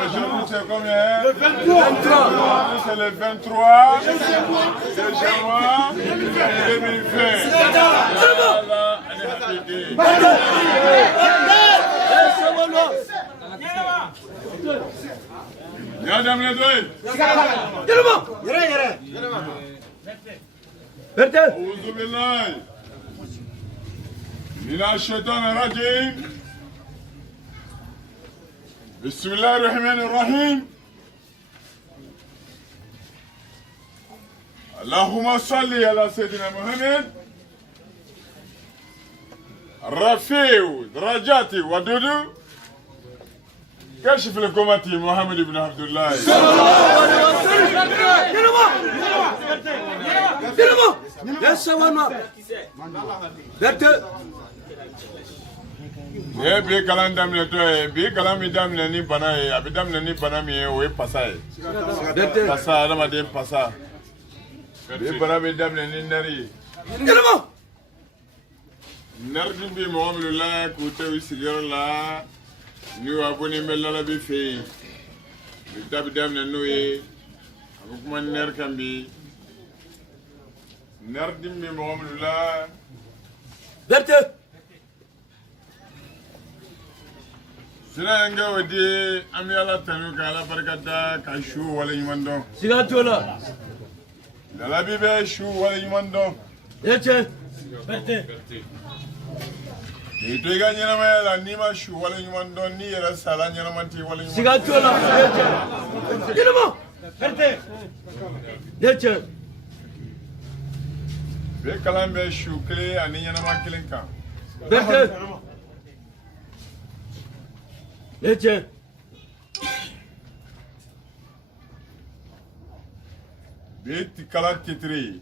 Aujourd'hui, c'est combien? Le 23. C'est le 23 juin 2020. Madame le doigt. أعوذ بالله من الشيطان الرجيم. بسم الله الرحمن الرحيم. اللهم صل على سيدنا محمد رفيع درجاتي ودودو كشف الكوماتي محمد بن عبد الله صلى الله عليه وسلم. ye bi kalan daminɛ tɔ ye bi kalan min daminɛ ni bana ye a bɛ daminɛ ni bana min ye o ye pasa ye pasa adamaden pasa bi bana bɛ daminɛ ni nɛri ye nɛri dun bɛ mɔgɔ minnu la k'u to u sigiyɔrɔ la ni wa ko ni bɛ lalabi fɛ yen bi da bɛ daminɛ n'o ye a bɛ kuma nɛri kan bi nɛri dun bɛ mɔgɔ minnu la Sina wadi ami ala tanu ka ala barkata ka shu wala yimandon siga tola la bibe shu wala yimandon yeche berte ni to ga nyana ma la ni ma shu wala yimandon ni yara sala nyana manti wala yimandon siga tola yeche yinamo berte yeche be kalambe shu kle ani nyana ma kilen kan berte Leche. Beti kala kitri.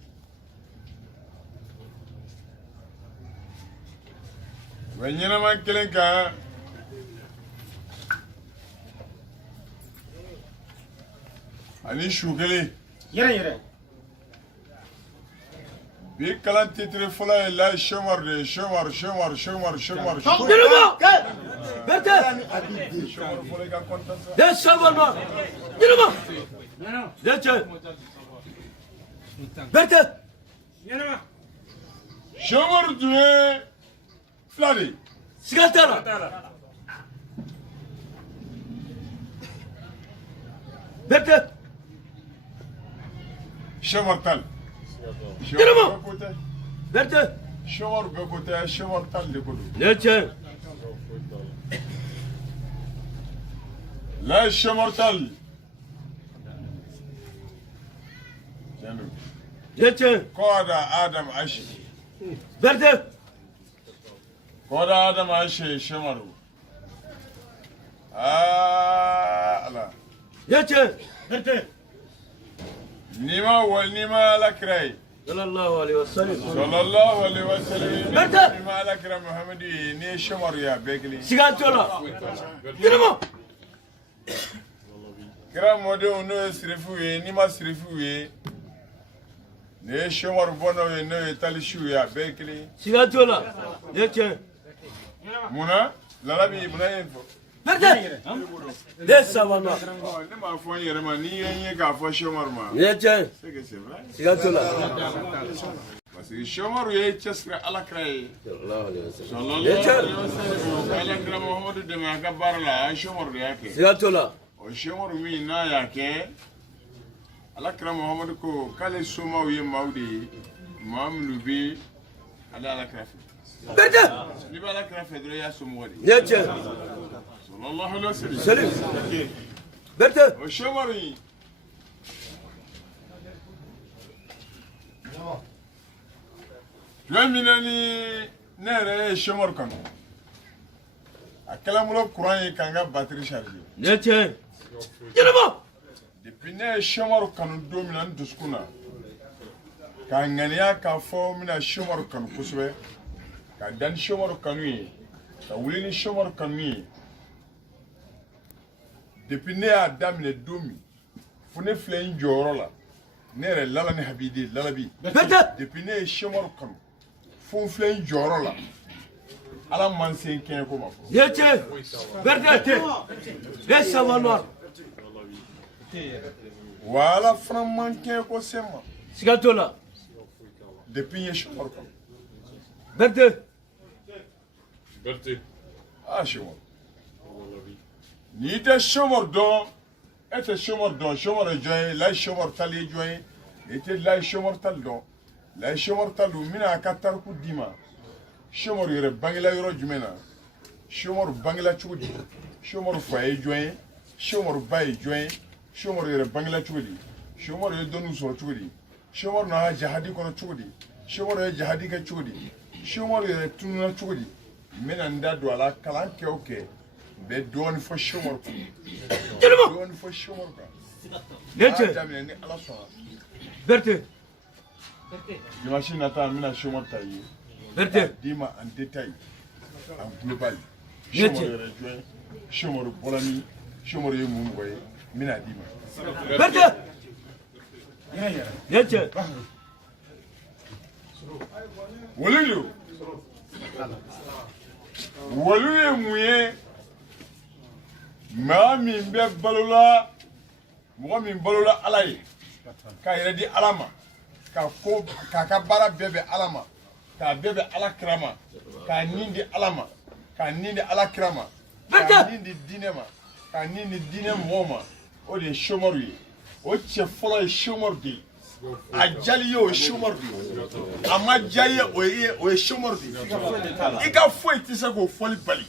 Wenyana man kelenka. Ani shugele. Yere. Bir kalan titre falan la şomar. Yürüme! Berte! Ne şabarma? Yürüme! Geçe! Berte! Yürüme! Şomar düğe flari. Sigatara! Berte! Şomar tal. Yürüme! Berte! Şomar gökote, şomar tal de kodu. Geçe! La şomortal. Canım. Geçe. Koda Adam Aşi. Berte. Koda Adam Aşi şomoru. Allah. Geçe. Berte. Nima wal nima alakray. Sallallahu aleyhi ve sellem. Sallallahu aleyhi ve sellem. Berte. Nima alakray Muhammedi ne şomoru ya bekli. Sigatola. Yürüme. Kira mode ono sirifuye ni ma sirifuye ne shomar bono ne talishu ya bekli sigatola yeche muna lalabi muna info berde de savana ne ma fo yere ma ni yenye ka fo shomar ma yeche sigatola parce que shomar ye chesra ala kray sallallahu alaihi wasallam yeche ala kra muhammad de ma ka barla shomar yake sigatola o shomar mi na yake ala kra muhammad ko kale soma wiye mawdi mamlu bi ala kra berde ni ba ala kra fedro ya somo wadi yeche sallallahu alaihi wasallam berde o shomar mi Minani nere shomar kan akala mulo courant kanga batterie charger neche yelema depuis ne shomar kan dominan duskuna kangania ka fo mina shomar kan kusbe ka dan shomar kanui ka wulini shomar kanui depuis ne adam ne domi fune flen joro la Nere lala ni habidi lalabi. Berthe. Depuis ne chemor kanu. Fon flen joro la. Ala man sen ken ko ma. Yeche. Berthe. Les savants noirs. Wala fran man ken ko sema. Sigatola. Depuis ne chemor kanu. Berthe. Berthe. Ah chemor. Ni te chemor don. Et chemor don chemor join la chemor tali join. Et la chemor tal don. La chemor talu mina katar ku dima. Chemor yere bangila yoro jumena. Chemor bangila chudi. Chemor faye join. Chemor bay join. Chemor yere bangila chudi. Chemor yere donu so chudi. Chemor na jahadi kono chudi. Chemor yere jahadi ka chudi. Chemor yere tununa chudi. Mena ndado ala kalanke oke. Be don fo chemor ku. Don fo chemor ka. Yeche. Jamine ni ala so. Berthe. Dimanche nata mina chemor tayi. Berthe. Dima en détail, en global. Yeche. Chemor bolani, chemor yemumboy, mina dima. Berthe. Yeche. Woluyo. Woluyo muye. Ma min be balola. Mo min balola alay. Ka yere di alama. Ka ko ka bara bebe alama. Ka bebe ala krama. Ka nindi alama. Ka nindi ala krama. Ka nindi dinema. Ka nindi dinem woma. O de chomori. O che folo chomordi. A jali yo chomordi. Ama jaye o chomordi. Ika foi tisa go foli bali.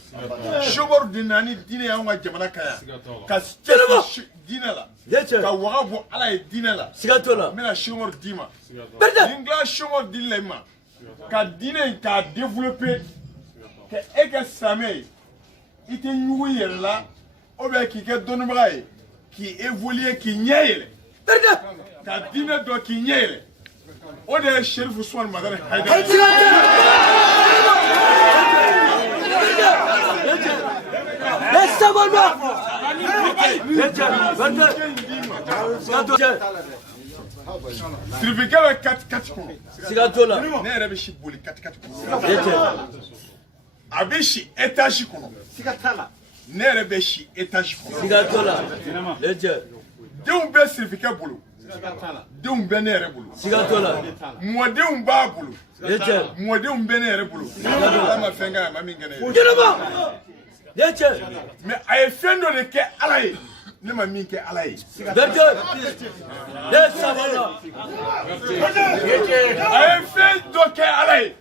Chomordi nani dine ya nga jamana kaya. Ka stelo dinela. Yeche. Ka wabo ala dinela. Sigatola. Mena chomor dima. Berthe. Ingla chomor dilema. Ka dine ka développer que eke samé ite nyugu yella o be ki ke donubaga ye ki évoluer ki nyele Berthe. ka dine do ki nyele o de Cherif Ousmane Madara Haidara Les savants noirs. Yeche. Berthe. Sirifike be kati ko Sigatola. ne yɛrɛ bɛ si boli kati ko Yeche. a bɛ si étage kɔnɔ ne yɛrɛ bɛ si étage kɔnɔ Sigatola. Yeche. denw bɛ sirifike bolo denw bɛ ne yɛrɛ bolo Sigatola. mɔdenw b'a bolo Yeche. mɔdenw bɛ ne yɛrɛ bolo ala ma fɛn kɛ a ma min kɛ ne ye Yenema. Yeche. mais a ye fɛn dɔ de kɛ ala ye ne ma min kɛ ala ye Berthe. Les savants noirs. a ye fɛn dɔ kɛ ala ye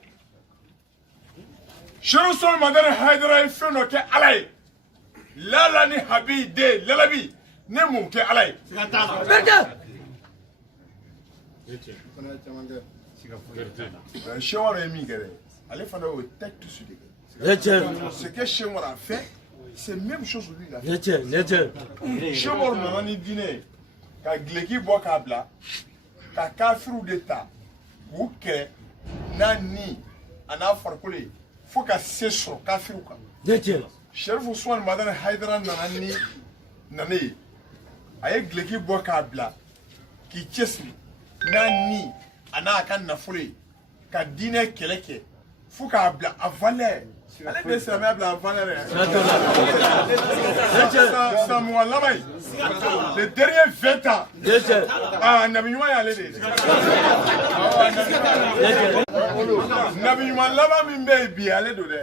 Cherif Ousmane Madara Haidara ye fɛn dɔ kɛ ala ye lala ni habi de lalabi ne mun kɛ ala ye Berthe. Chemor ye min kɛ dɛ ale fana y'o texte su de kɛ Yeche. ce que Chemor a fait c'est même chose lui là Yeche. Yeche. Chemor nana ni diinɛ ye ka gileki bɔ k'a bila ka kafiriw de ta k'u kɛlɛ n'a ni a n'a farikolo ye fo ka se sɔrɔ kafiriw kan Yeche. Cherif Ousmane Madara Haidara nana ye a ye gileki bɔ k'a bila k'i cɛsiri n'a ni a n'a ka nafolo ye ka diinɛ kɛlɛ kɛ fo k'a bila a valeur ale de ye silamɛya bila a valeur ye san mugan laban ye le dernier 20 ans Yeche. nabi ɲuman y'ale de ye nabi ɲuman laban min bɛ yen bi ale don dɛ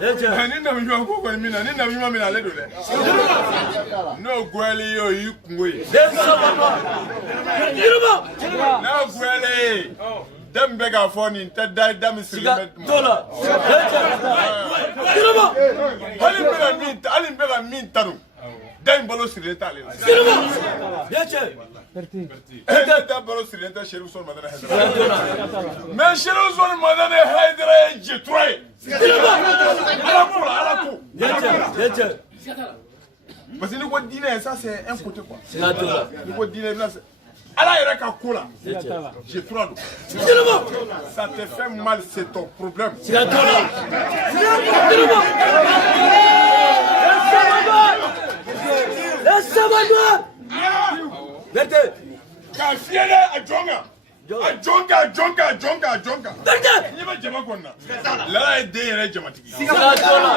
Yeche. ni nabi ɲuman ko kɔni min na ni nabi ɲuman min na ale don dɛ n'o goyali ye o y'i kungo ye Les savants noirs. Yenema. n'a goyali ye den bɛ k'a fɔ nin tɛ da min sirilen bɛ Sigatola. Yeche. Yenema. hali n bɛ ka min tanu da in balo sirilen t'ale la Yenema. Yeche. ne ta balo sirilen tɛ Cherif Ousmane Madara Haidara Sigatola. mais Cherif Ousmane Madara Haidara ye J3 ye ala ko Yeche. parce que ni ko diinɛ ça c'est un côté quoi Sigatola. ni ko diinɛ bɛna se ala yɛrɛ ka ko la J3 don Yenema. ça te fait mal c'est ton problème Sigatola. Yenema. Les savants noirs. Berthe. Ka fiere a jonga. A jonga. Berta. Ni ba jama konna. La de yere jamatigi. Sigatola.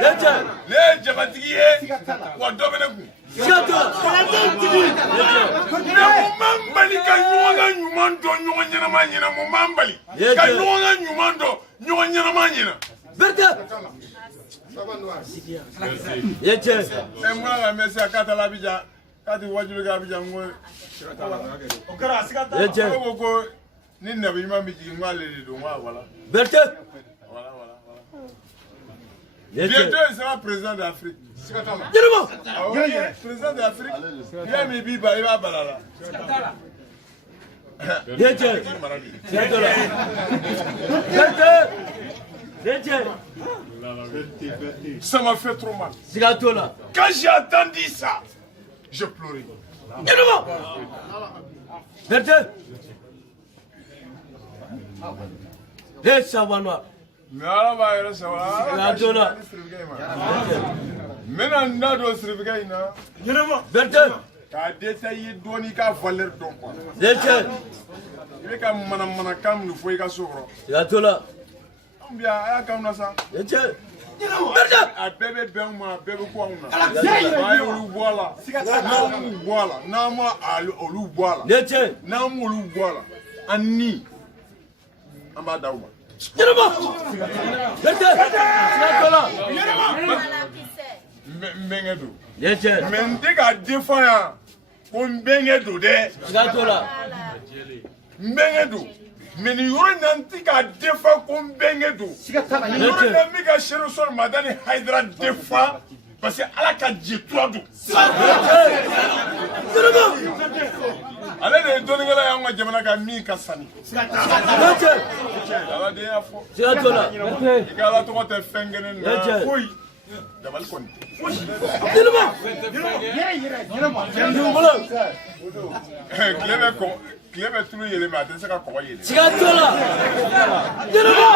Dete. Le jamatigi ye. Wa do bene ku. Sigatola. Mambali ka nyonga nyumando nyonyana manyina mo mambali. Ka nyonga nyumando nyonyana manyina. Berta. Dete. Emwa la mesi akata la bija. Kati wajulu ga bija ngo. Okara sigata. Dete. Ko ni nabi mami ji ngale do wa wala. Berta. Voilà. Dete. Bientôt il sera président d'Afrique. Dirimo. Ah oui, président d'Afrique. Il a mis biba, il va balala. Dete. Sigatola. Berta. Dete. Ça m'a fait trop mal. Sigatola. Quand j'ai entendu ça, je pleurais. Dirimo. Berta. Dete Savanoa. Mais alors, va y rester. Sigatola. Maintenant, on a d'autres services. Berta. Quand détaillé donner qu'à valeur donc. Dete. Il est comme manakam nous faut y casser. Sigatola. Bien, à comme ça. Dete. Berta. A bébé ben ma bébé quoi on a. Aïe on voilà. Non voilà. Non moi on voilà. Dete. Non moi on voilà. Anni. Amba dauma. Dirimo. Berta. Sigatola. Mengedo. Dete. Men de ka défend ko mengedo de. Sigatola. Mengedo. Men yoro nanti ka défend ko mengedo. Yoro na mi ka shero sol madani Hydra défend parce que ala ka jetwa do. Dirimo. Ale de doningala ya ngwa jamana ka mi ka sani. Dete. Ala de ya fo. Sigatola. Ikala to te fengene na Dete. koy. Dabal kon. Dirimo. Klebe tulu yele ma te se ka ko yele. Sigatola. Dirimo.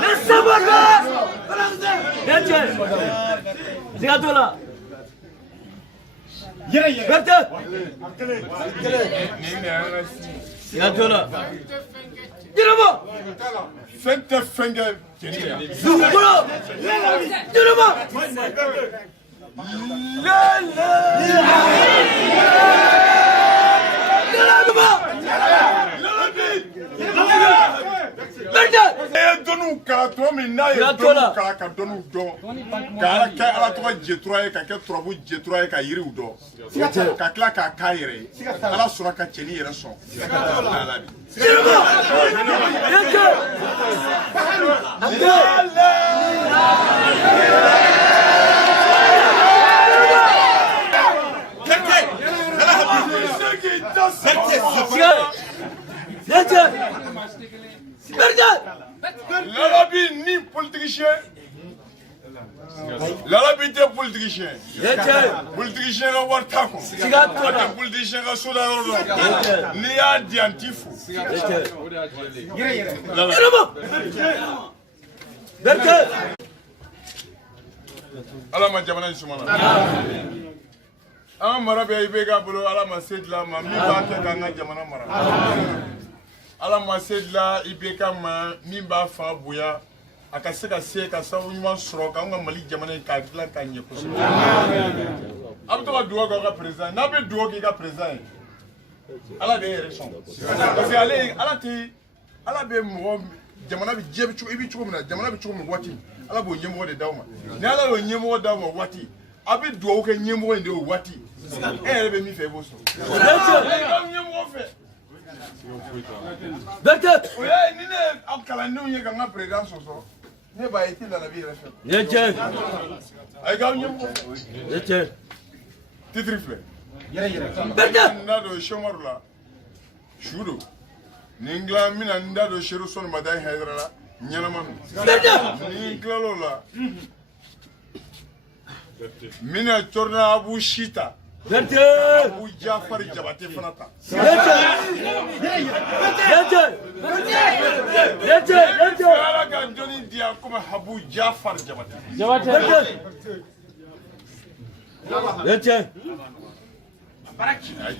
Nesabaka. Dete. Sigatola. Berta. Ni na Sigatola. Dirimo. fente fenge Zunguro. Dirimo. Berta. donu kala to min na ye donu kala ka donu dɔn ka kɛ ala tɔgɔ jetura ye ka kɛ turabu jetura ye ka yiriw dɔn ka tila k'a k'a yɛrɛ ye ala sɔnna ka cɛni yɛrɛ sɔn ala bi L'Arabie ni politicien. L'Arabie était politicien. Politicien la wartako. Ate politicien la sodarolo. Ni a diantifu. Ala ma jamana sumana. An mara bɛ ibe ka bolo ala ma se dilan ma min b'a kɛ k'an ka jamana mara. Ala ma se dilan ibe ka ma min b'a fa bonya a ka se ka se ka sababu ɲuman sɔrɔ k'an ka Mali jamana in k'a dilan k'a ɲɛ kosɛbɛ. A bɛ to ka dugawu k'aw ka président n'a bɛ dugawu k'i ka président ye ala de ye yɛrɛ sɔn parce que ale ala tɛ ala bɛ mɔgɔ jamana bɛ diɲɛ bɛ cogo i bɛ cogo min na jamana bɛ cogo min waati ala b'o ɲɛmɔgɔ de d'aw ma ni ala y'o ɲɛmɔgɔ d'aw ma waati a bɛ dugawu kɛ ɲɛmɔgɔ in de o waati e yɛrɛ bɛ min fɛ i b'o sɔrɔ. ɲɛmɔgɔ fɛ. o ye ni ne aw kalandenw ye ka n ka président sɔsɔ ne b'a ye i tɛ Lalabi yɛrɛ fɛ. a ye k'aw ɲɛmɔgɔ fɛ. titre filɛ. n da don Sɛmaru la su don ni n tila n bɛna n da don Seru Sɔni Madayi Hayidara la ɲɛnama min ni n tilal'o la n bɛna Corona Abu Sita Abu Jafari Jabate fana ta. Ala ka dɔnni di yan komi Abu Jafari Jabate.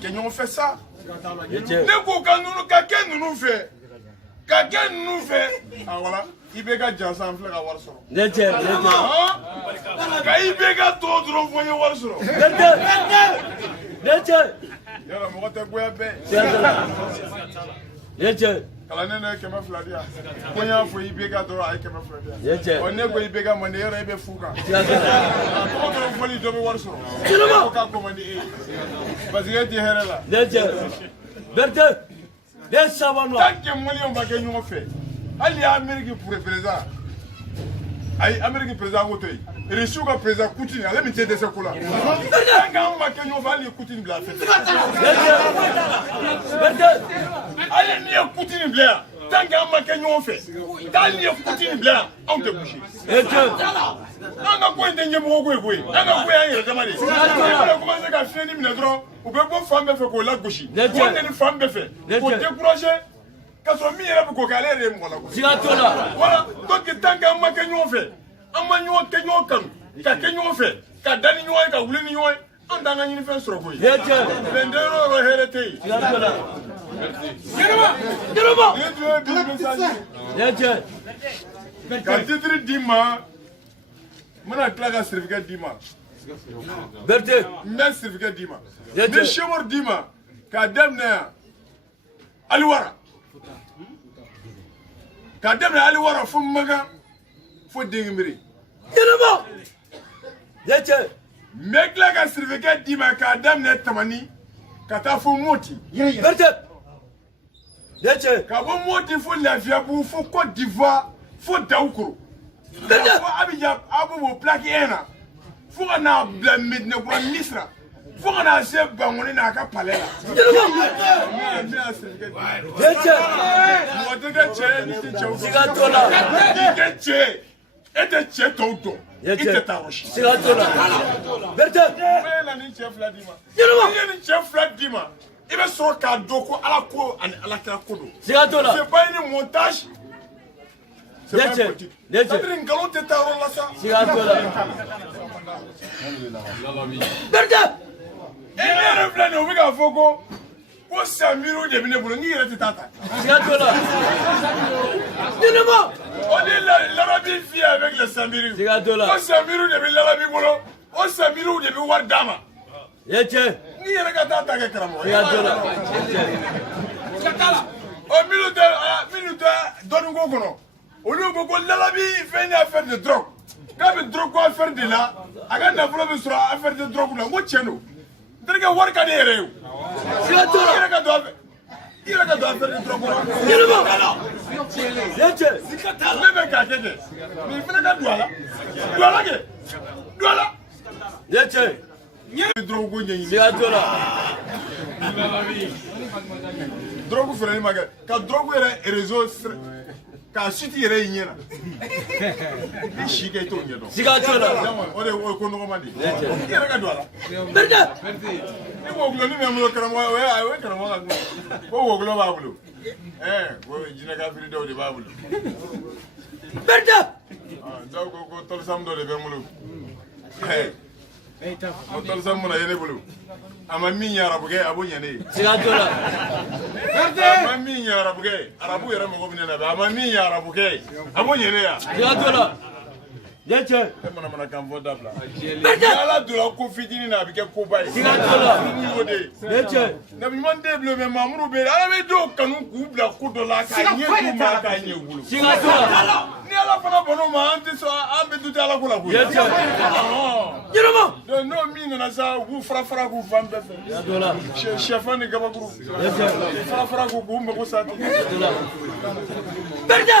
Kenyon fait ça. Yetiens. Ne ko ka nunu ka kɛ nunu fɛ. Ka kɛ nunu fɛ. Ah voilà. Ibeka jansan filɛ ka wari sɔrɔ. Yetiens. Ka Ibeka tɔ dɔrɔn fɔ n ye wari sɔrɔ. Yetiens. Yala mɔgɔ tɛ goya bɛɛ. Yetiens. Kalanden ne ye 200 di yan. Ko n y'a fɔ Ibeka dɔrɔn a ye 200 di yan. Yetiens. Ɔ ne ko Ibeka man di yɔrɔ e bɛ fu kan. Tɔgɔ dɔrɔn fɔli dɔ bɛ wari sɔrɔ. Ko k'a ko man di e. Parce que e ti hɛrɛ la. Yetiens. Berthe. Les savants noirs. Tant que Maliens ba kɛ ɲɔgɔn fɛ. Hali Amérique pour président. Ayi Amérique président ko to yen. Russie ka président Poutine ale min tɛ dɛsɛ ko la. Tant que an ma kɛ ɲɔgɔn fɛ hali Poutine bila fɛ. Berthe. Hali n'i ye Poutine bila yan. Tant que an ma kɛ ɲɔgɔn fɛ. Hali n'i ye Poutine bila yan anw tɛ bouger. Yetiens. An ka ko in tɛ ɲɛmɔgɔ ko ye koyi. An ka ko y'an yɛrɛ dama de ye. An bɛna commencer ka fiɲɛni minɛ dɔrɔn u bɛ bɔ fan bɛɛ fɛ k'o lagosi. K'o nɛni fan bɛɛ fɛ. K'o décourager. K'a sɔrɔ min yɛrɛ bɛ k'o kɛ ale yɛrɛ ye mɔgɔ la koyi. Siga t'o la. Voilà donc tant que an ma kɛ ɲɔgɔn fɛ an ma ɲɔgɔn kɛ ɲɔgɔn kanu ka kɛ ɲɔgɔn fɛ ka da ni ɲɔgɔn ye ka wuli ni ɲɔgɔn ye an t'an ka ɲinifɛn sɔrɔ koyi. Yetiens. Mais de yɔrɔ hɛrɛ tɛ yen. Siga t'o la. Ni tun ye bi message Yetiens. ka titre d'i ma n bɛna tila ka certificat d'i ma Berthe. n bɛ certificat d'i ma n Yetiens. bɛ sɛbɛn d'i ma k'a daminɛ yan Aliwara k'a daminɛ Aliwara fo Magan fo Dengenbiri. Yetiens. n bɛ tila ka certificat d'i ma k'a daminɛ Tamani ka taa fo Moti. Berthe. Yetiens. Ka bɔ Moti fo Lafiyabugu fo Côte d'Ivoire fo Dawukoro. Ka fo Abidjan Abobo plaque 1 na fo ka n'a bila Medina Kura Misira fo ka n'a se Bangoni n'a ka palais la. Yetiens. Mɔgɔ tɛ kɛ cɛ ye n'i tɛ cɛw dɔn. Siga t'o la. N'i tɛ cɛ ye e tɛ cɛ tɔw dɔn. I tɛ taa yɔrɔ si. Siga t'o la. Berthe. N bɛ na ni cɛ 2 d'i ma. N'i ye ni cɛ 2 d'i ma i bɛ sɔrɔ k'a dɔn ko Ala ko ani Alakira ko don. Siga t'o la. C'est pas une montage. C'est pas une Yetiens. politique. Yetiens. C'est-à-dire ngalon tɛ taa yɔrɔ la sa. Siga t'o la. Berthe. E ne yɛrɛ filɛ nin ye u bɛ k'a fɔ ko Samiru de bɛ ne bolo n'i yɛrɛ tɛ taa ta. Siga t'o la. Dis-le-moi. On dit l'Arabie vit avec les Samiru. Siga t'o la. O Samiru de bɛ l'Arabie bolo o Samiru de bɛ wari d'a ma. Yetiens. N'i yɛrɛ ka taa ta kɛ karamɔgɔ ye. Siga t'o la. Ɔ minnu tɛ dɔnniko kɔnɔ olu ko ko l'Arabie fait une affaire de drogue k'a bɛ drogue ko affaire de la a ka nafolo bɛ sɔrɔ affaire de drogue la n ko tiɲɛ don. Terikɛ wari ka di e yɛrɛ ye o. Siga t'o I la. yɛrɛ ka don a fɛ. I yɛrɛ ka don affaire de drogue kɔnɔ. Dis-le-moi. Yetiens. Ne bɛ k'a kɛ kɛ mais i fana ka don a la. Don a la kɛ. Don a la. Yetiens. N ye drogue ko ɲɛɲini. Siga t'o la. Drogue feereli ma kɛ ka drogue yɛrɛ réseau k'a site yɛrɛ y'i ɲɛ na. I si kɛ i t'o ɲɛ dɔn. Siga t'o la. O de ye ko nɔgɔman de ye. I yɛrɛ ka don a la. Berthe. Ni woguloni bɛ n bolo karamɔgɔ o ye karamɔgɔ ka kuma ko wogulo b'a bolo ko jinɛ kafiri dɔw de b'a bolo Berthe. dɔw ko tɔlisamu dɔ de bɛ n bolo ko tɔlisamu mana ye ne bolo a ma min ye arabukɛ a b'o ɲɛ ne ye Siga t'o la. a ma min ye arabukɛ arabu yɛrɛ mago bɛ ne la a ma min ye arabukɛ a b'o ɲɛ ne ya Siga t'o la. Yetiens. e mana kan fɔ dabila ni ala donna ko fitinin na a bɛ kɛ koba ye Siga t'o la. fitinin y'o de ye Yetiens. nabi ɲuman den bilen mɛ mamudu bɛ yen ala bɛ dɔw kanu k'u bila ko dɔ la k'a ɲɛ d'u ma k'a ɲɛ u bolo Siga t'o la. ni ala fana bɔnn'o ma an tɛ sɔn an bɛ dute ala ko la koyi Yetiens. Dis-le-moi. donc n'o min nana sa u b'u fara fara k'u fan bɛɛ fɛ Siga t'o la. sɛfan ni kabakuru Yetiens. fara fara k'u mago sa ten Siga t'o la. Berthe.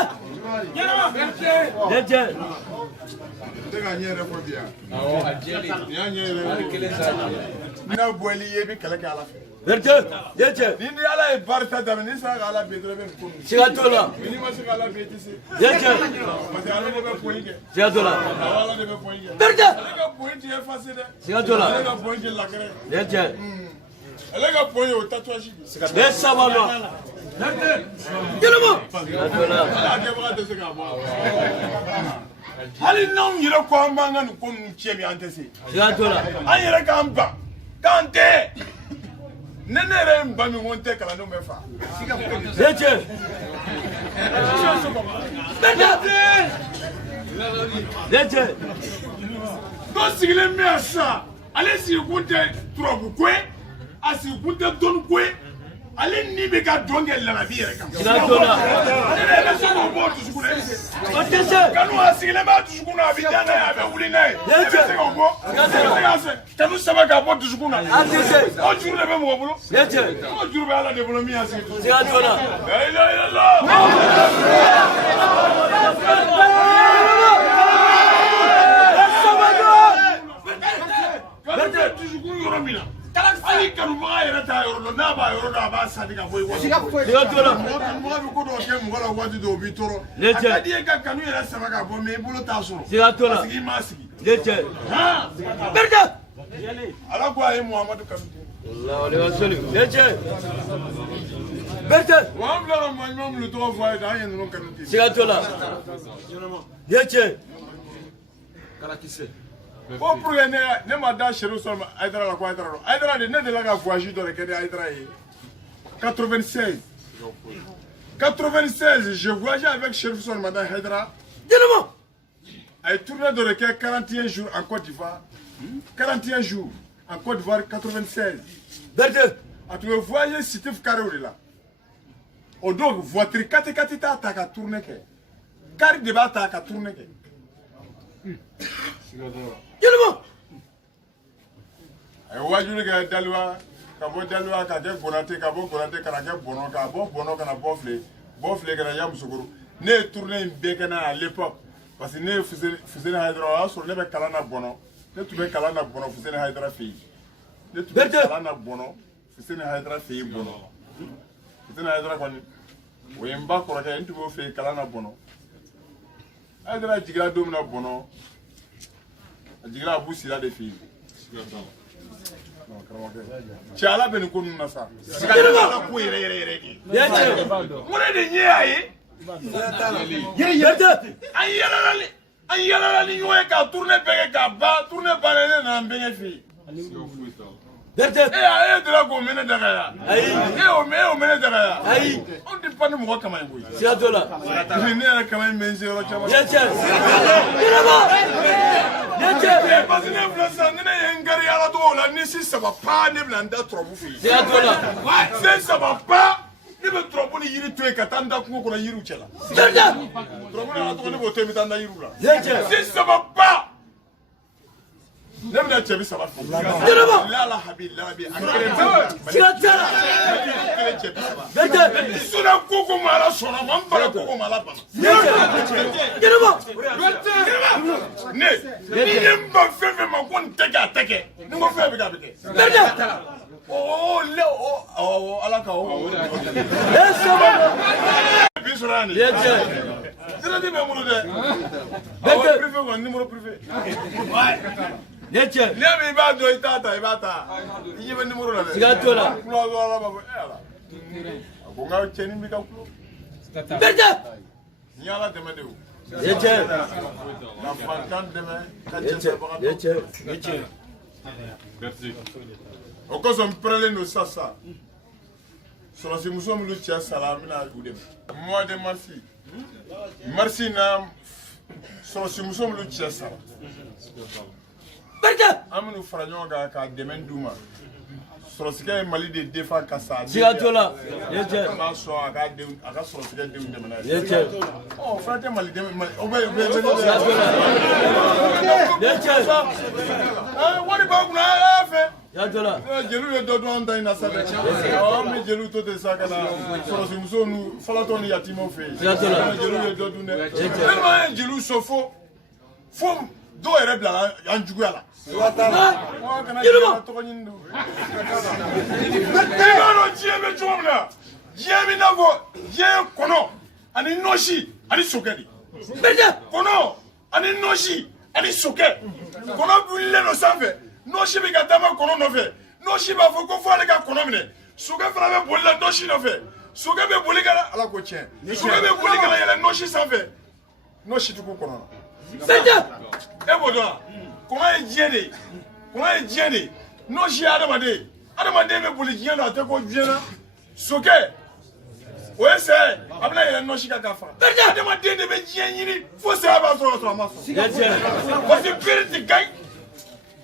Yetiens. n tɛ ka ɲɛ yɛrɛ fɔ bi yan nin y'a ɲɛ yɛrɛ n'a bɔli ye i bɛ kɛlɛ kɛ ala fɛ Berthe. Yetiens. ni ala ye barita daminɛ ni sera ka ala bɛn dɔrɔn i bɛ nin ko ninnu Siga t'o la. mais n'i ma se ka ala bɛn i tɛ se Yetiens. parce que ale de bɛ poyi kɛ Siga t'o la. ala de bɛ poyi kɛ Berthe. ale ka poyi tɛ effacer dɛ Siga t'o la. ale ka poyi tɛ lakɛrɛ Yetiens. ale ka poyi o tatouage de Les savants noirs. Dis-le-moi. Siga t'o la. ala kɛbaga tɛ se k'a bɔ hali n'anw yɛrɛ ko an b'an ka nin ko ninnu tiɲɛ bi an tɛ se Siga t'o la. an yɛrɛ k'an ban k'an tɛ Nenere mbami monte kala no mefa. Yeche. Yeche. Do sigile me asa. Ale si kunte trobu kwe, asi kunte don kwe. Ale ni be ka donge la vie rek. Sigatola. Ale so ko bo tu sukuna. Otese. Kanu asigile ma tu sukuna abidana ya be wuli nai. Yeche. Kanu saba ka bo tu sukuna. Atese. O juru le be mo bulu. Yeche. O juru be ala de bulu mi asi. Sigatola. La ilaha illallah. Berta tu sukuna yoro mina. Ali kanu baga yɛrɛ ta yɔrɔ dɔn n'a b'a yɔrɔ dɔn a b'a sadi ka bɔ i waati. Sigatola. Mɔgɔ kanubaga bɛ ko dɔw kɛ mɔgɔ la waati dɔw o b'i tɔɔrɔ. Yeche. A ka di ye ka kanu yɛrɛ sama ka bɔ mais i bolo t'a sɔrɔ. Sigatola. Parce que i m'a sigi. Yeche. Han. Berta. Ala ko a ye Muhamadu kanu ten. Allahu alayhi wa sallam. Yeche. Berta. Wa an bila ka maa ɲuman minnu tɔgɔ fɔ a ye tan an ye ninnu kanu ten. Sigatola. Yeche. Ko pour que ne ma da Seydou Sow ma Aïdara la ko Aïdara don. Aïdara de ne delila ka voyage dɔ de kɛ ni Aïdara ye. 96. 96, je voyageais avec Seydou Sow madame Aïdara. Dis-le-moi. A ye tournée dɔ de kɛ 41 jours en Côte d'Ivoire. 41 jours en Côte d'Ivoire 96. Berta. A tun bɛ voyager Sitif Carré de la. O don voiture 4x4 t'a ta ka tournée kɛ. Car de b'a ta ka tournée kɛ. Dis-le-moi. A ye waajuli kɛ Daliwa ka bɔ Daliwa ka kɛ Konate ka bɔ Konate ka na kɛ Bɔnɔ ka bɔ Bɔnɔ ka na Bɔfile ka na Yamusokoro. Ne ye tournée in bɛɛ kɛ n'a ye à l'époque parce que ne ye Fuseni Hayidara o y'a sɔrɔ ne bɛ kalan na Bɔnɔ. Ne tun bɛ kalan na Bɔnɔ Fuseni Hayidara fɛ yen. Ne tun bɛ kalan na Bɔnɔ Fuseni Hayidara fɛ yen Bɔnɔ. Fuseni Hayidara kɔni o ye n ba kɔrɔkɛ ye n tun b'o fɛ yen kalan na Bɔnɔ. Hayidara jiginna don min na Bɔnɔ a jiginna Abu Sira de fɛ yen. Cɛ Ala bɛ nin ko ninnu na sa. Siga t'a la Ala ko yɛrɛ yɛrɛ yɛrɛ de. Yeche. Mun de ɲɛ y'a ye? Berta. An yalala ni ɲɔgɔn ye ka tournée bɛɛ kɛ ka ban tournée bannen ne nana n bɛnkɛ fɛ yen. Berta. E dira k'o mɛnɛ dagaya. Ayi. E y'o mɛnɛ dagaya. Ayi. Anw tɛ pan ni mɔgɔ kama ye koyi. Sigatola. Ne yɛrɛ kama in bɛ n se yɔrɔ caman. Yeche. Dis-le-moi. Yeche. Parce que ne filɛ sisan ni ne ye n gari ala tɔgɔ la ni si saba pa ne bɛna n da turabu fɛ yen. Sigatola. Si saba pa ne bɛ turabu ni yiri to yen ka taa n da kungo kɔnɔ yiriw cɛ la. Berta. Turabu ni ala tɔgɔ ne b'o to yen n bɛ taa n da yiriw la. Yeche. Si saba pa ne bɛna cɛ bi saba fɛ. Dis-le-moi. Lala habi labi a kelen tɛ. Sigatola. Kelen cɛ bi saba. Berta. Suna koko ma ala sɔnna ma n bara koko ma ala bana. Yeche. Dis-le-moi. Ne ni ye n ba fɛn fɛn ma ko n tɛ kɛ a tɛ kɛ ni ko fɛn bɛ kɛ a bɛ kɛ. Berta. Ala ka o. Bi sɔrɔ yan nin. Yeche. Sirati bɛ n bolo dɛ. Berta. Awɔ privé kɔni numéro privé. Yeche. N'i y'a mɛn i b'a dɔn i t'a ta i b'a ta i ɲɛ bɛ numéro la dɛ. Sigatola. Kulo ala b'a fɔ Ala a ko n ka cɛnin b'i ka kulo. Berta. N ye Ala dɛmɛ de o. Yeche. Ka fantan dɛmɛ ka Yeche. cɛsɛbaga dɔn. Yeche. Merci. O kosɔn n pɛrɛlen don sisan sɔrɔsimuso minnu cɛ sara an bɛna u dɛmɛ. Mois de mars in na sɔrɔsimuso minnu cɛ sara Berta. an bɛna fara ɲɔgɔn kan ka dɛmɛ d'u ma. Sɔrɔsikɛ ye Mali de défend ka sa. Sigatola. Yeche. A b'a sɔn a ka sɔrɔsikɛ denw dɛmɛ n'a ye. Yeche. Ɔ fana tɛ Mali dɛmɛ o bɛ Yeche. wari b'aw kunna a y'a fɛ. Sigatola. Jeliw ye dɔ dun an ta in na sa dɛ. An bɛ jeliw to ten sa ka na sɔrɔsimusow ni falatɔ ni yatimɛw fɛ yen. Sigatola. Jeliw ye dɔ dun dɛ. Tellement an ye jeliw sɔn fo dɔw yɛrɛ bila an juguya la. Kana jeliw tɔgɔ ɲini don. I b'a dɔn diɲɛ bɛ cogo min na diɲɛ bɛ n'a fɔ diɲɛ ye kɔnɔ ani nɔsi ani sokɛ de. Berta. Kɔnɔ ani nɔsi ani sokɛ. Kɔnɔ wulilen don sanfɛ. Nɔsi bɛ ka taama kɔnɔ nɔfɛ. Nɔsi b'a fɔ ko fɔ ale ka kɔnɔ minɛ. Sokɛ fana bɛ boli la nɔsi nɔfɛ. Sokɛ bɛ boli ka na Ala ko tiɲɛ. Sokɛ bɛ boli ka na yɛlɛ nɔsi sanfɛ. Nɔsi tɛ k'o kɔnɔ na. Berta. E b'o dɔn wa? Kɔnɔ ye diɲɛ de ye. Kɔnɔ ye diɲɛ de ye. Nɔsi ye adamaden. adamaden bɛ boli diɲɛ na a tɛ ko diɲɛ na sokɛ o ye sɛ a bɛna yɛlɛ nɔsi kan k'a faga adamaden de bɛ diɲɛ ɲini fo saya b'a sɔrɔ ka sɔrɔ a ma sɔrɔ parce que bere tɛ gagne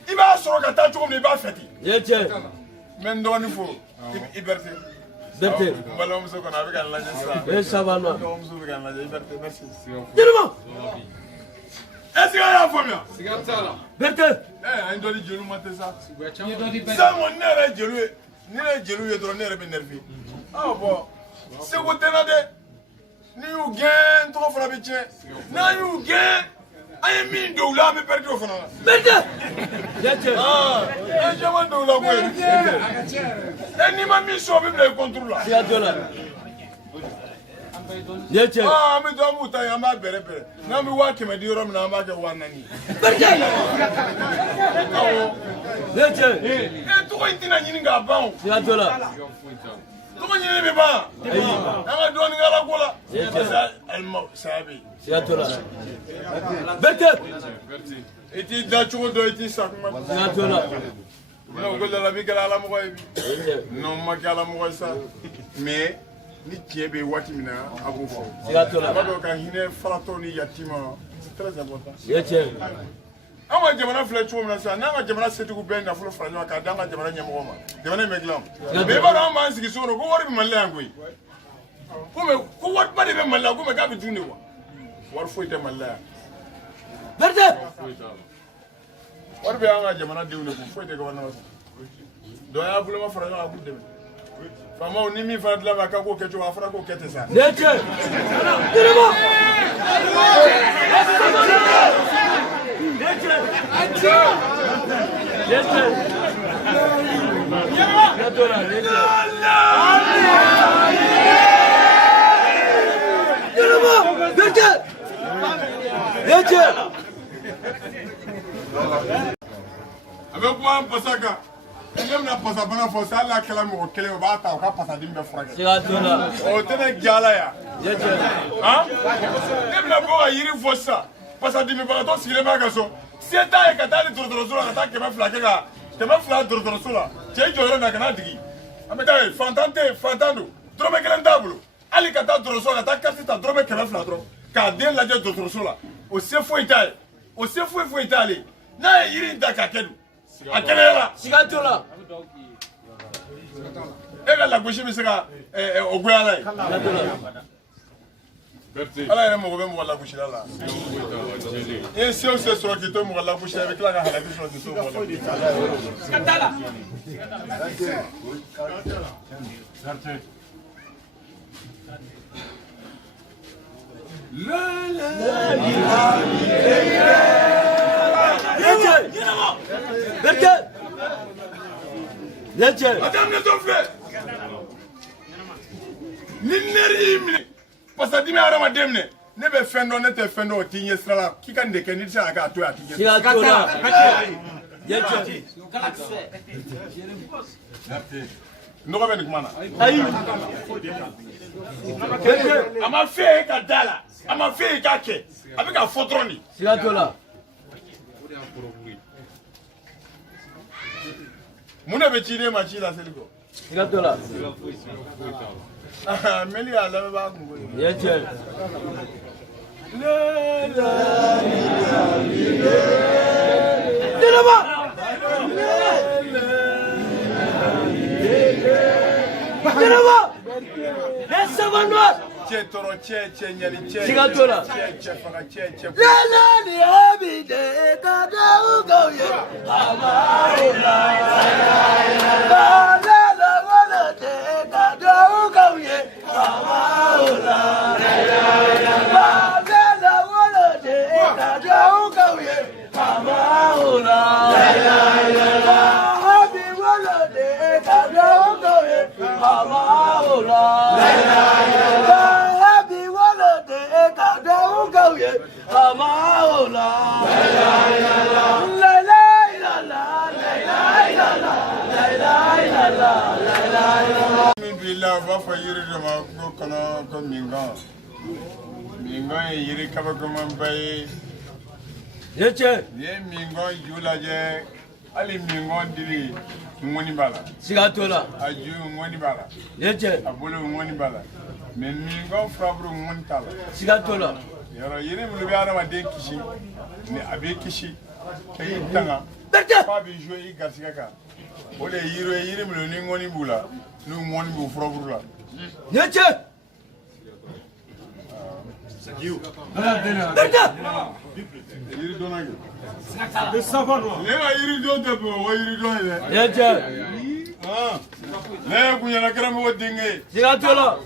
i b'a sɔrɔ ka taa cogo min i b'a fɛ ten n bɛ n dɔgɔnin fo Iberté Berté n balimamuso kɔnɔ a bɛ ka n lajɛ sisan e sabanɔ n dɔgɔmuso bɛ ka n lajɛ Iberté merci Jelima est-ce que a y'a faamuya Berté an ye dɔ di jeliw ma tɛ sa sisan kɔni ne yɛrɛ ye jeliw ye ni ne ye jeliw ye dɔrɔn ne yɛrɛ bɛ nervi bɔn seko tɛ n na dɛ ni y'u gɛn n tɔgɔ fana bɛ tiɲɛ n'an y'u gɛn an ye min don u la an bɛ pɛridi o fana na Berté an ye caman don u la koyi n'i ma min sɔn o bɛ bila i kɔnturu la siga t'o la an bɛ to an b'u ta ye an b'a bɛrɛ bɛrɛ n'an bɛ 100 di yɔrɔ min na an b'a kɛ 400 tɔgɔ in tɛna ɲini k'a ban o siga t'o la tɔgɔ ɲini bɛ ban an ka dɔɔnin kɛ Ala ko la parce que saya bɛ yen siga t'o la Berté i t'i da cogo dɔ i t'i sa kuma siga t'o la o ko Lalabi kɛra Alamɔgɔ ye bi non n ma kɛ Alamɔgɔ ye sa mais ni tiɲɛ bɛ yen waati min na a b'o fɔ siga t'o la a b'a dɔn ka hinɛ faratɔ ni yatima c'est très important tiɲɛ an ka jamana filɛ cogo min na sisan n'an ka jamana setigiw bɛɛ nafolo fara ɲɔgɔn kan k'a d'an ka jamana ɲɛmɔgɔw ma jamana in bɛ dilan mais i b'a dɔn an b'an sigi so kɔnɔ ko wari bɛ Mali la yan koyi ko wariba de bɛ Mali la ko mais k'a bɛ dun de wa wari foyi tɛ Mali la yan Berté wari bɛ an ka jamana denw de kun foyi tɛ gouvernement sɔrɔ donc a y'a boloma fara ɲɔgɔn kan a k'u dɛmɛ faamaw ni min fana dilan bɛ a kan k'o kɛ cogo a fana k'o kɛ ten sa Jelima a bɛ kuma pasa kan ne bɛna pasa bana fɔ sa hali n'a kɛla mɔgɔ kelen o b'a ta o ka pasa dimi bɛɛ furakɛ siga t'o la o tɛ ne jala yan ne bɛna bɔ ka yiri fɔ sisan pasa dimibagatɔ sigilen b'a ka so se t'a ye ka taa ni dɔgɔtɔrɔso la ka taa 200 kɛ ka 200 dɔgɔtɔrɔso la cɛ i jɔ yɔrɔ na ka n'a digi an bɛ taa ye fantan tɛ yen fantan don dɔrɔmɛ 1 t'a bolo hali ka taa dɔgɔtɔrɔso la ka taa carte ta dɔrɔmɛ 200 dɔrɔn k'a den lajɛ dɔgɔtɔrɔso la o se foyi t'a ye o se foyi t'ale ye n'a ye yiri in ta k'a kɛ dun a kɛnɛyara siga t'o la e ka lagosi bɛ se ka o goya la ye Ala yɛrɛ mago bɛ mɔgɔ lagosila la i ye se o se sɔrɔ k'i to mɔgɔ lagosi la i bɛ tila ka halaki sɔrɔ k'i to mɔgɔ Madame ne t'en fais ni neri y'i minɛ pasa dimi hadamaden minɛ ne bɛ fɛn dɔn ne tɛ fɛn dɔn o t'i ɲɛ sira la k'i ka nin de kɛ n'i tɛ se ka kɛ a to yen a t'i ɲɛ sira siga t'o la nɔgɔ bɛ nin kuma na ayi a ma f'e ye ka da la a ma f'e ye k'a kɛ a bɛ ka fɔ dɔrɔn de siga t'o la mun de bɛ ciden ma ci la seli kɔ siga t'o la mɛli y'a lamɛnbaga kun ko ye tiɲɛ Jelima e sabanɔ cɛ tɔɔrɔ cɛ ɲɛli cɛ siga t'o la cɛ faga cɛ ni abi de ka dawu k'aw ye Alhamdulillah, va fa yiri dɔ ma ko kɔnɔ ko mingan ye yiri kabakoman ba ye tiɲɛ ni ye mingan ju lajɛ Ali mingon diri ngoni bala. Sigatola. Aju ngoni bala. Yeche. Abolo ngoni bala. Mais mingon frabru ngoni tala. Sigatola. Yoro yene mu be ara wade kishi. Ni abe kishi. Kay tanga. Berta. Pa bi jouer i garsiga ka. Ole yire mu ni ngoni bula. Nu ngoni bu frabru la. Yeche. Berta. Yiri donagi. Le savant noir. Leva yiri do de bo yiri do ile. Yeche. Le kunyana kram wo dinge. Sigatola.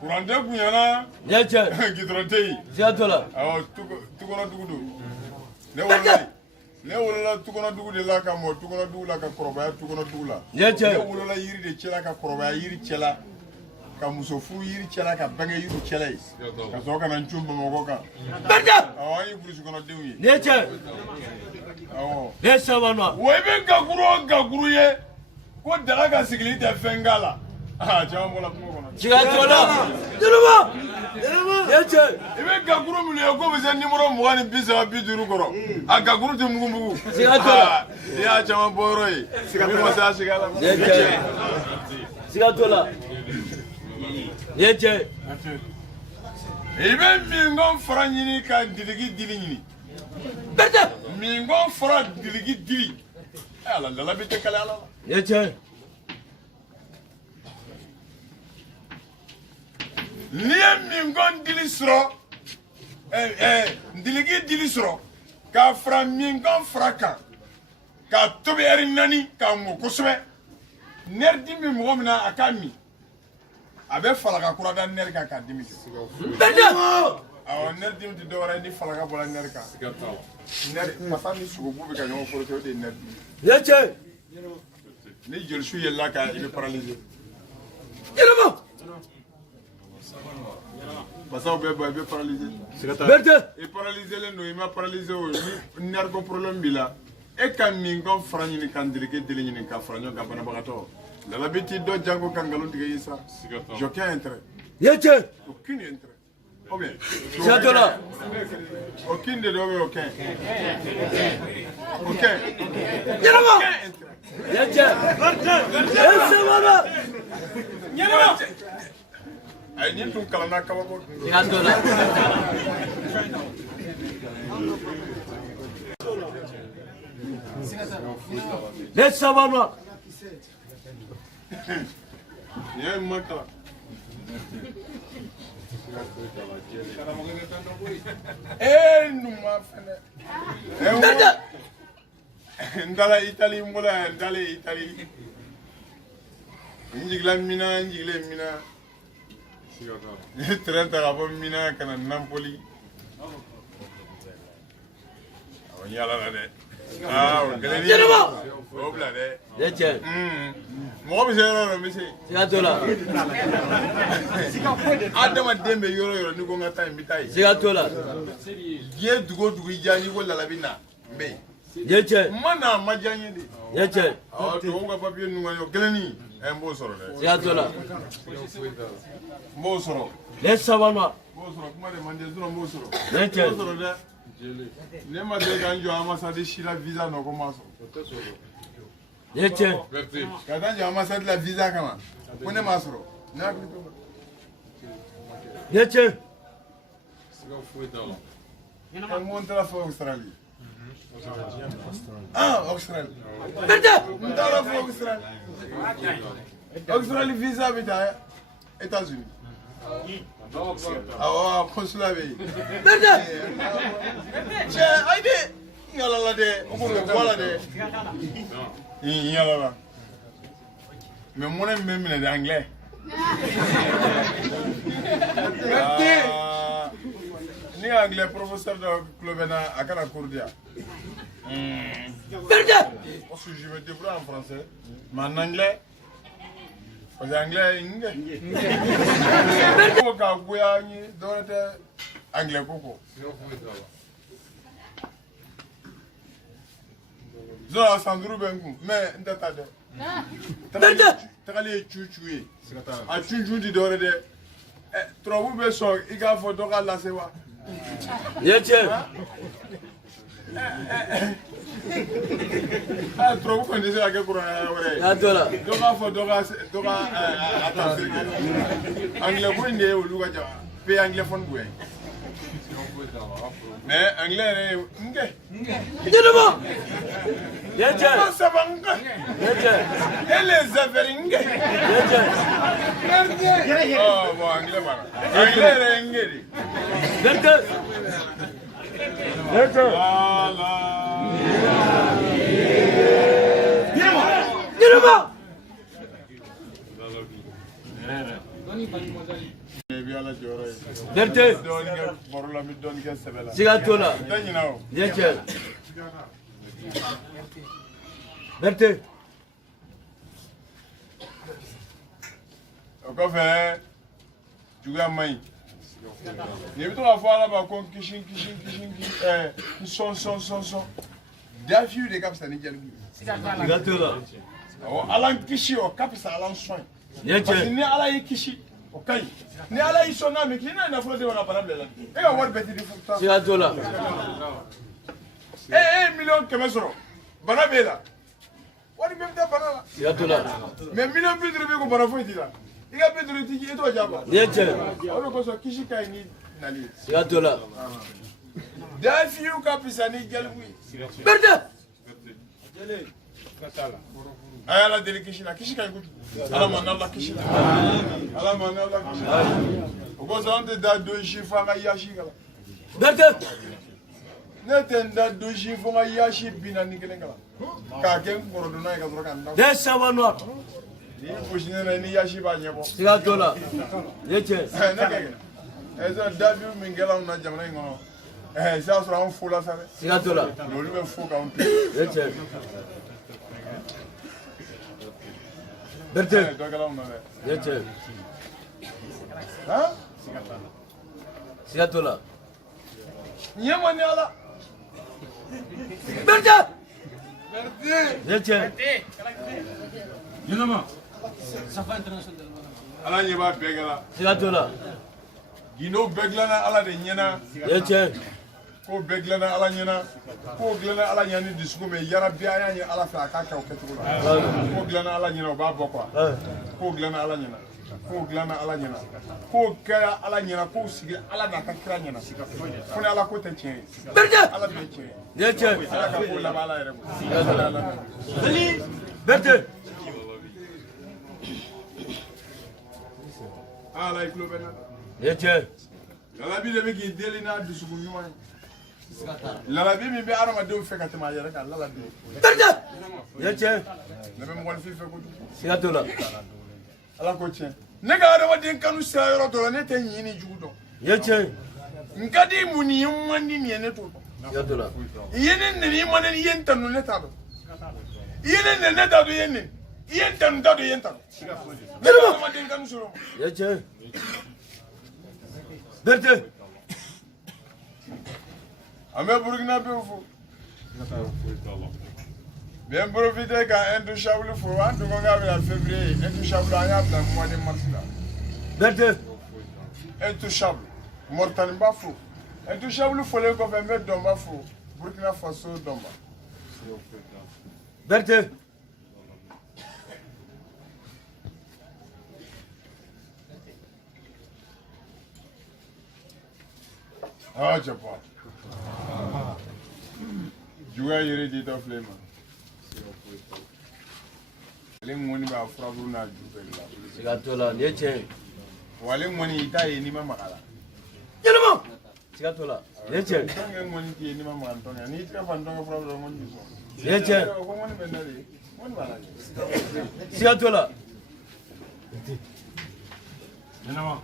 Kurande kunyana. Yeche. Gidronte. Sigatola. Awo tukono dugudu. Ne wolola tukono dugu de la ka mo tukono dugu la ka korobaya tukono dugu la. Yeche. Ne wolola yiri de cela ka korobaya yiri cela. Ka muso fu yiri cela ka bange yiri cela yi. Ka so kana nchumba moko kan. Berta. Awo yi burusi kono dewu yi. Yeche. Awo. Les savants. Wo be gaguru ye. Ko daga ka sigili de fengala. Ah, jama bola kuma kono. Sigatola. Duluba. Yeche. Ibe gaguru mu le ko be se numéro 20 bisa biduru koro. A gaguru te mugu. Sigatola. Ya jama boro yi. Sigatola sa sigala. Yeche. Sigatola. Yeche. Ibe mingon fara nyini ka diligi dili nyini. Berta. Mingon fara diligi dili. Ala la bite kala ala. Yeche. Niye mingon dili sro. Diligi dili sro. Ka fara mingon fara kan. Ka tobi eri nani ka mo kosbe. Nerdi mi mo mina akami. Abe falaga kurada ner ka dimi. Berta. Awo ner dim ti dora ni falaga bola ner ka. Ner pasani sugo bube ka nyon foro de ner. Yeche. Ni jël su yella ka il est paralysé. Duluba. Basa be paralysé. Berta. Et paralysé le no il m'a paralysé o ni ner ko problème bila. E ka min ko frani ni kan dirige dele ni ka franyo ka bana bagato. La biti do jango kan galon dige isa. J'ai aucun intérêt. Yeche. Aucun intérêt. Oh bien. Sigatola. Aucun de deux aucun. Aucun. Duluba. Yeche. Les savants. Ay ni tun kalana ka ko. Sigatola. Les savants. Ya makala. Numa fene. Berta. Ndala Italie mbola ndala Italie. Njigla mina mina. Trenta rabo mina kana Napoli. Awon yala la de. Ah, galeri. Obla de. Yeche. Mo bi zero mi se. Sigatola. Adama dembe yoro ni ko ngata imbitai. Sigatola. Ye dugo ijani ko lalabina. Mbe. Yeche. Mana majanye de. Yeche. Ah, to nga papier nu ngayo geleni. Mbo soro de. Sigatola. Mbo soro. Les savants. Mbo soro kuma de mande zuro mbo soro. Yeche. Mbo soro de. Ne ma de ganjo ambassade shila visa no komaso. Yeche. Kada nje ambassade la visa kama. Kone masoro. Na klito. Yeche. On monte la fois Australie. Ah, Australie. Berta. On dans la fois Australie. Australie visa bita États-Unis. Ah, consulat bi. Berta. Che, aide. Yala la de, on peut voir la de. Yala la. Mais mon même est anglais. Ni anglais professeur de Clovena à Kana Kourdia. Berta. Parce que je me débrouille en français, mais en anglais, parce que anglais, anglais koko. Zola Sandrou Benkou, mais n'tatade. Takali chuchuye. A chuchu di dore de. Trouble be so, iga photo ka la sewa. Yeche. Ah, trop qu'on disait à quel courant Yatola. Anglais, vous n'êtes au Louga, paye anglophone. Mais anglais, Dis-le-moi. Yatcha. ça va. Yatcha. Et les affaires, Yatcha. oh, bon, anglais, anglais, Berte. Yatcha. Dis-le-moi. Berte. Sigatola. Yatcha. Berte. O kɔfɛ juguya man ɲi n'i bɛ to k'a fɔ ala ma ko kisi sɔn dafiw de ka fisa ni jeliw ye Sigatola. awɔ ala kisi o ka fisa ala sɔn ye Yatcha. parce que ni ala y'i kisi o ka ɲi ni ala y'i sɔn n'a min k'i n'a nafolo de ka bana bila la e ka wari bɛɛ ti di furu ta Sigatola. e ye miliyɔn 100 sɔrɔ bana b'e la wari bɛɛ bɛ taa bana la Sigatola. mais miliyɔn 50 bɛ ko bana foyi t'i la i ka 50 t'i i t'o jaba Yatcha. o de kosɔn kisi ka ɲi ni nali ye Sigatola. dafiw ka fisa ni jeliw ye Berte. a y'ala deli kisi la kisi ka ɲi kojugu ala ma n'ala kisi la ala ma n'ala kisi la o kosɔn an tɛ da don si fo an ka yaasi kala Berte. ne tɛ n da don si fo n ka yaasi 40 kala k'a kɛ n kɔrɔdonna ye ka sɔrɔ ka n da Des savants noirs. n'i gosi ne la ni yaasi b'a ɲɛbɔ Sigatola. Yatcha. ne ka kɛ sisan dafiw min kɛla anw na jamana in kɔnɔ sisan y'a sɔrɔ anw fo la sa dɛ Sigatola. mais olu bɛ fo k'anw to Yatcha. Berte. dɔ kɛla anw na dɛ Yatcha. han Sigatola. ɲɛ man di ala Berte. Yatcha. Yunama. ala ɲɛ b'a bɛɛ kɛla Sigatola. gindo bɛɛ dilanna ala de ɲɛna Yatcha. ko bɛɛ dilanna ala ɲɛna ko dilanna ala ɲɛna ni dusukun mɛ yarabi an y'a ɲɛ ala fɛ a k'a kɛ o kɛcogo la ko dilanna ala ɲɛna o b'a bɔ quoi ko dilanna ala ɲɛna ko dilanna ala ɲɛna ko kɛra ala ɲɛna ko sigi ala n'a ka kira ɲɛna fo ni ala ko tɛ tiɲɛ ye Berte. ala de ye tiɲɛ ye Yatcha. ala ka ko laban ala yɛrɛ bolo Berte. ala i tulo bɛ na Yatcha. lalabi de bɛ k'i deli n'a dusukun ɲuman ye lalabi min bɛ adamadenw fɛ ka tɛmɛ a yɛrɛ kan lalabi Berte. Yatcha. ne bɛ mɔgɔnifin fɛ kojugu Sigatola. ala ko tiɲɛ ne ka adamaden kanu sira yɔrɔ dɔ la ne tɛ ɲi ni jugu dɔn Yatcha. n ka di mun ni ye n man di nin ye ne t'o dɔn Sigatola. i ye ne neni i ma neni i ye n tanu ne t'a dɔn i ye ne neni ne t'a dɔn i ye n neni i ye n tanu n t'a dɔn i ye n tanu ne ka adamaden kanu sɔrɔ ma Yatcha. Berte. an bɛ burukina bɛɛ fo bɛ n profite ka intouchable fo an dogo k'a bɛna février intouchable an y'a bila mois de mars la Berte. intouchable Mauritaniba fo intouchable folen kɔfɛ n bɛ dɔnba fo burkina faso dɔnba Berte. ah japa juguya yɛrɛ di dɔ filɛ ma ale ŋɔni b'a furaburu n'a ju bɛɛ la Sigatola. Yatcha. wa ale ŋɔni i t'a ye n'i ma maga la Yelema. Sigatola. Yatcha. ntɔnkɛ ŋɔni t'i ye n'i ma maga ntɔnkɛ n'i tɛgɛ fa ntɔnkɛ furaburu la ŋɔni b'i sɔn Yatcha. ko ŋɔni bɛ na de ŋɔni b'a la Sigatola. Yunama.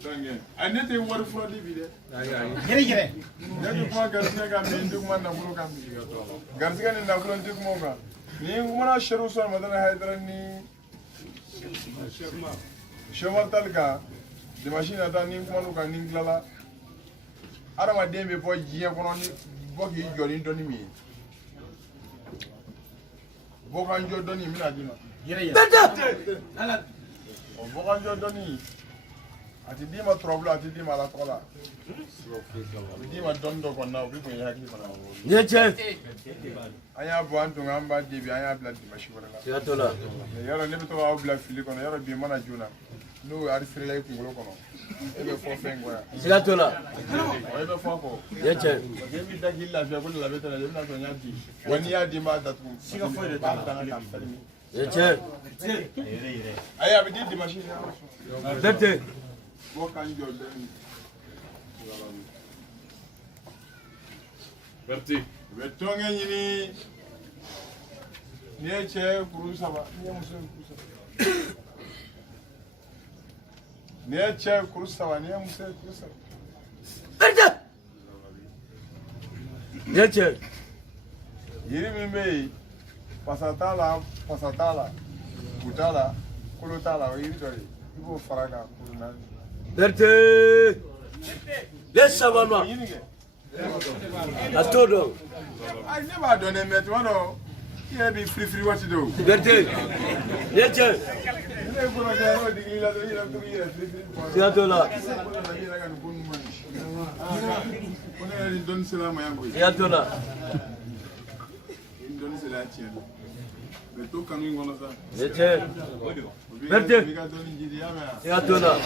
ntɔnkɛ a ne tɛ wari furadi bi dɛ Yere. ne tɛ kuma garisɛgɛ kan bi n tɛ kuma nafolo kan bi garisɛgɛ ni nafolo n tɛ kuma o kan ni n kumana sɛriw sɔrɔ madana hayidara ni sɛmar tali kan dimanche nata ni n kuman'u kan ni n tilala adamaden bɛ bɔ diɲɛ kɔnɔ ni bɔ k'i jɔ ni dɔnni min ye bɔkanjɔ dɔnni n bɛna d'i ma Berte. o bɔkanjɔ dɔnni ati di ma trouble ati di ma la tola di ma dondo ko na bi ko yaki bana Yeche. anya bo antu ngamba di bi anya bla di mashibara la Sigatola. yaro ne to wa bla fili kono yaro bi mana juna no ari sire lay ko ngolo kono ebe fo fengo ya Sigatola. ebe fo ko Yeche. ke mi da gilla fi ko la beta la na to nyati wani ya di ma da tu siga fo de ta ta na salmi Yeche. aya bi di mashibara Berte. What can you do? Berti. Betonge nyini nieche kurusaba nie muso kurusaba nieche kurusaba nie muso kurusaba Berte. Yeche. yiri mimbe pasatala butala kulutala yiri dori ibo faraga kuruna Berte. Les savants. yini ke A todo. I never done a met one of here be free what to do. Berte. Yeche. Sigatola. Sigatola. Yeche. Berte. Sigatola.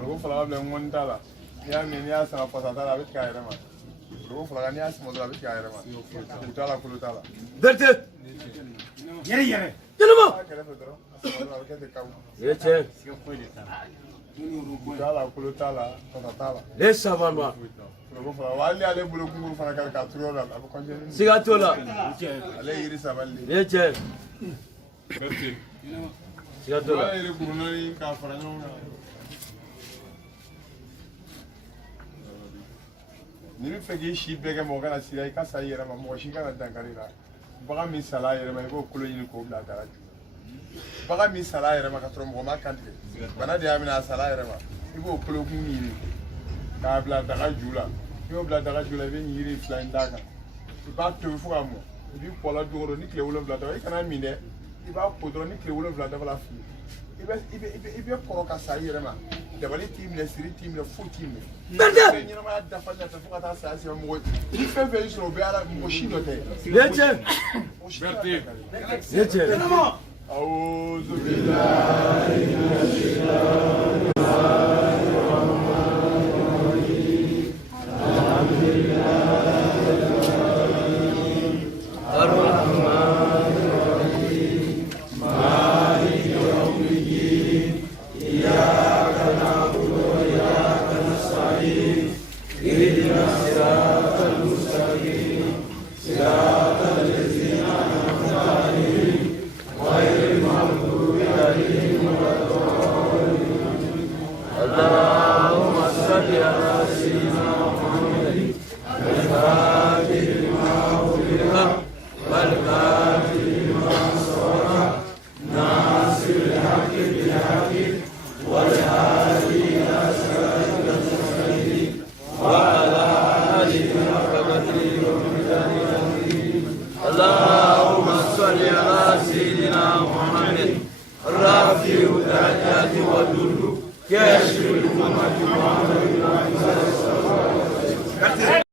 Logo fala bla ngontala ya me ya sa pasatala bit ka irema logo fala ni as modala bit ka irema utala kulutala Berte. Yere yere. Yanuma. Yeche Yeche. utala kulutala pasatala Les savants. logo fala wali ale bulu kungu fana kar ka turo la ab konje Sigatola. ale yiri saballi Yeche. Berti. Sigatola. wala yiri kurunani ka fara nyona ni bi fɛ k'i si bɛɛ kɛ mɔgɔ kana sira i ka sa i yɛrɛ ma mɔgɔ si kana dankari la bagan min sala a yɛrɛ ma i b'o kolo ɲini k'o bila dara ju bagan min sala a yɛrɛ ma ka sɔrɔ mɔgɔ ma kantigɛ bana de y'a minɛ a sala a yɛrɛ ma i b'o kolo kun ɲini k'a bila daga ju la i y'o bila daga ju la i bɛ yiri fila in d'a kan i b'a tobi fo ka mɔ i b'i kɔla dogo ni tile 7 dafa i kana min dɛ i b'a ko dɔrɔn ni tile 7 dafa la fili i bɛ kɔrɔ ka sa i yɛrɛ ma dabali t'i minɛ siri t'i minɛ foyi t'i minɛ Berte. ɲɛnamaya dafa ɲata fo ka taa saya sɛbɛn mɔgɔ ni fɛn fɛn y'i sɔrɔ o bɛ ala mɔgɔ si dɔ tɛ Yeche. mɔgɔ si Berti. Yeche. Auzu billahi Allahumma salli ala sayyidina Muhammad al-Fatih lima ughliqa wal Fatih lima sabaqa nasir al-haqqi bil haqqi wal hadi ila siratil mustaqim wa ala alihi haqqa qadrihi wa miqdarihi Allahumma salli ala sayyidina Muhammad الرافع الدرجات والذل كاشف الأمة محمد